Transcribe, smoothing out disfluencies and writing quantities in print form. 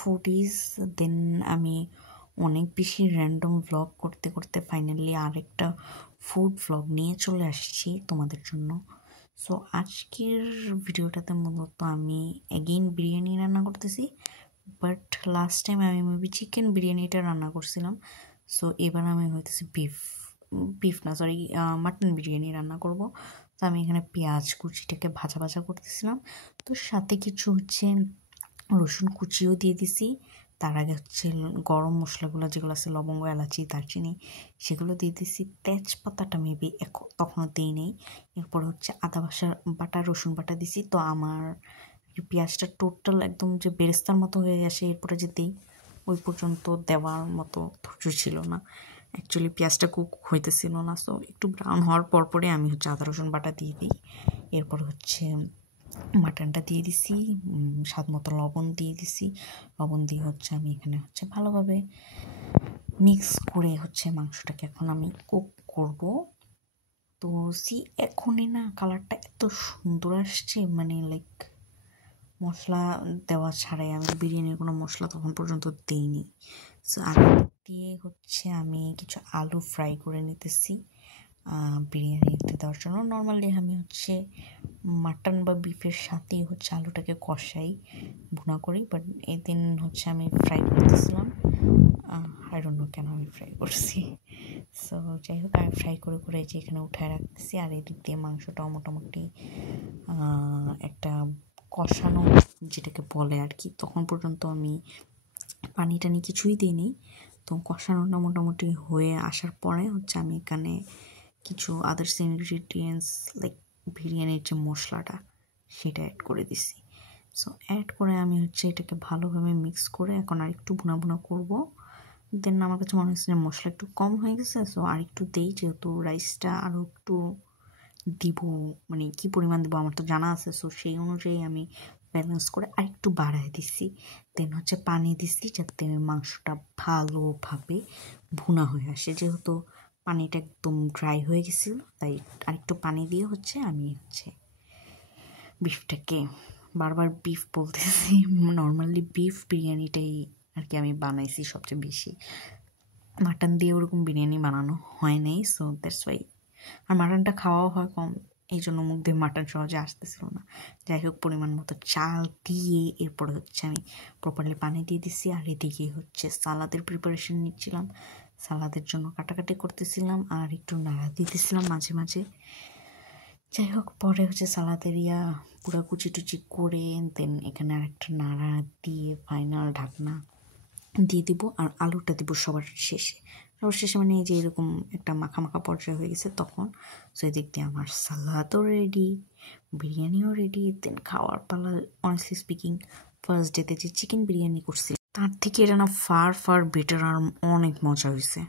Foodies. দেন আমি অনেক বেশি র্যান্ডম ভ্লগ করতে করতে ফাইনালি আরেকটা ফুড ভ্লগ নিয়ে চলে আসছি তোমাদের জন্য। সো আজকের ভিডিওটাতে মূলত আমি এগেইন বিরিয়ানি রান্না করতেছি, বাট লাস্ট টাইম আমি মেবি চিকেন বিরিয়ানিটা রান্না করছিলাম। সো এবার আমি হইতেছি মাটন বিরিয়ানি রান্না করব। তো আমি এখানে পেঁয়াজ কুচিটাকে ভাজা ভাজা করতেছিলাম, তো সাথে কিছু হচ্ছে রসুন কুচিও দিয়ে দিছি। তার আগে হচ্ছে গরম মশলাগুলো যেগুলো আছে লবঙ্গ, এলাচি, দারচিনি সেগুলো দিয়ে দিছি। তেজপাতাটা মেবি তখনও দিই নেই। এরপর হচ্ছে আদা বাটা রসুন বাটা দিছি। তো আমার পেঁয়াজটা টোটাল একদম যে বেরেস্তার মতো হয়ে গেছে, এরপরে যে দিই ওই পর্যন্ত দেওয়ার মতো ধৈর্য ছিল না। অ্যাকচুয়ালি পেঁয়াজটা কুক হইতেছিল না। সো একটু ব্রাউন হওয়ার পরে আমি হচ্ছে আদা রসুন বাটা দিয়ে দিই। এরপর হচ্ছে মাটনটা দিয়ে দিছি, স্বাদ মতো লবণ দিয়ে দিছি। লবণ দিয়ে হচ্ছে আমি এখানে হচ্ছে ভালোভাবে মিক্স করে হচ্ছে মাংসটাকে এখন আমি কুক করব। তো এখনই না কালারটা এত সুন্দর আসছে, মানে লাইক মশলা দেওয়া ছাড়াই, আমি বিরিয়ানির কোনো মশলা তখন পর্যন্ত দিইনি। সো আগে দিয়ে হচ্ছে আমি কিছু আলু ফ্রাই করে নিতেছি বিরিয়ানিতে দেওয়ার জন্য। নর্মালি আমি হচ্ছে মাটন বা বিফের সাথেই হচ্ছে আলুটাকে কষাই, ভুনা করি, বাট এদিন হচ্ছে আমি ফ্রাই করতেছিলাম। আই ডোন্ট নো কেন আমি ফ্রাই করছি। সো যাই হোক, আমি ফ্রাই করে করে যে এখানে উঠায় রাখতেছি। আর এদিক দিয়ে মাংসটাও মোটামুটি একটা কষানো যেটাকে বলে আর কি, তখন পর্যন্ত আমি পানি টানি কিছুই দিইনি। তো কষানোটা মোটামুটি হয়ে আসার পরে হচ্ছে আমি এখানে কিছু আদার্স ইনগ্রিডিয়েন্টস লাইক বিরিয়ানির যে মশলাটা সেটা অ্যাড করে দিছি। সো অ্যাড করে আমি হচ্ছে এটাকে ভালোভাবে মিক্স করে এখন আরেকটু ভুনা ভুনা করবো। দেন আমার কাছে মনে হচ্ছে যে মশলা একটু কম হয়ে গেছে। সো আরেকটু দেই, যেহেতু রাইসটা আরও একটু দিব, মানে কী পরিমাণ দেবো আমার তো জানা আছে। সো সেই অনুযায়ী আমি ব্যালেন্স করে আরেকটু বাড়ায় দিছি। দেন হচ্ছে পানি দিছি যাতে মাংসটা ভালোভাবে ভুনা হয়ে আসে। যেহেতু পানিটা একদম ড্রাই হয়ে গেছিল, তাই আরেকটু পানি দিয়ে হচ্ছে আমি হচ্ছে বিফটাকে, বারবার বিফ বলতেছি, নর্মালি বিফ বিরিয়ানিটাই আর কি আমি বানাইছি সবচেয়ে বেশি। মাটন দিয়ে ওরকম বিরিয়ানি বানানো হয় নাই। সো দ্যাটস ওয়াই, আর মাটনটা খাওয়াও হয় কম, এই জন্য মুখ দিয়ে মাটন সহজে আসতেছিল না। যাই হোক, পরিমাণ মতো চাল দিয়ে এরপরে হচ্ছে আমি প্রপারলি পানি দিয়ে দিছি। আর এদিকে হচ্ছে সালাদের প্রিপারেশন নিচ্ছিলাম, সালাদের জন্য কাটাকাটি করতেছিলাম আর একটু নাড়া দিতেছিলাম মাঝে মাঝে। যাই হোক, পরে হচ্ছে সালাদের পুরো কুচি টুচি করে দেন এখানে আরেকটা নাড়া দিয়ে ফাইনাল ঢাকনা দিয়ে দিব। আর আলুটা দিব সবার শেষে মানে এই যে এরকম একটা মাখা মাখা পর্যায়ে হয়ে গেছে তখন। সো এদিক দিয়ে আমার সালাদও রেডি, বিরিয়ানিও রেডি। দেন খাওয়ার পালা। অনেস্টলি স্পিকিং, ফার্স্ট ডেতে যে চিকেন বিরিয়ানি করছি তার থেকে এটা না ফার ফার বেটার আর অনেক মজা হয়েছে।